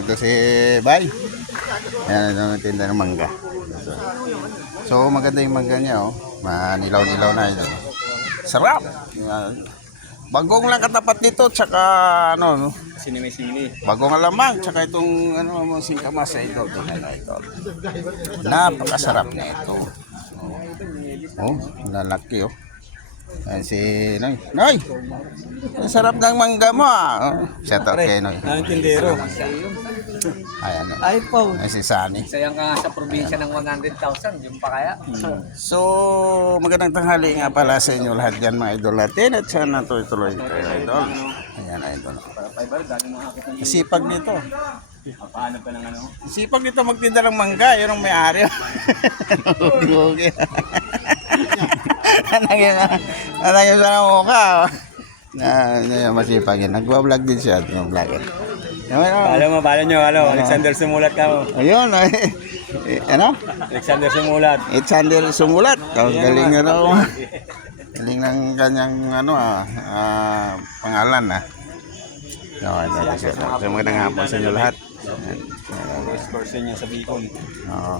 ito si Bay. Ayan, ito tinda ng mangga. So maganda yung mangga niya, oh. Manilaw-nilaw na ito. Sarap! Ayan. Bagong lang katapat dito, tsaka ano, no? Sini. Bagong alamang, tsaka itong ano, mga singkamas ay ito. Napakasarap na ito. Oh, lalaki, oh. Ayan si Noy. Noy! Ang sarap ng mangga mo, ah. Shout out kay Noy. Ang tindero. Ayan, oh. Ay po. Ayan si Sunny. Sayang ka nga sa probinsya ng 100,000, yung pa kaya? So, magandang tanghali nga pala sa inyo lahat dyan mga idol natin at sana tuloy-tuloy kayo idol. Ayan idol. Sipag nito. Paano pa ng ano? Sipag nito magtinda ng mangga, yun ang may-ari. Hugi-hugi. Anong yun sa mukha. Masipag yun. Nagwa-vlog din siya. Vlogger. Balo nyo, Alexander Sumulat ka mo. Ayun. Ano? Alexander Sumulat. Alexander Sumulat. Galing na daw. Galing ng kanyang ano, pangalan. So, magandang hapon sa inyo lahat. First person niya sa Bicol. Oo.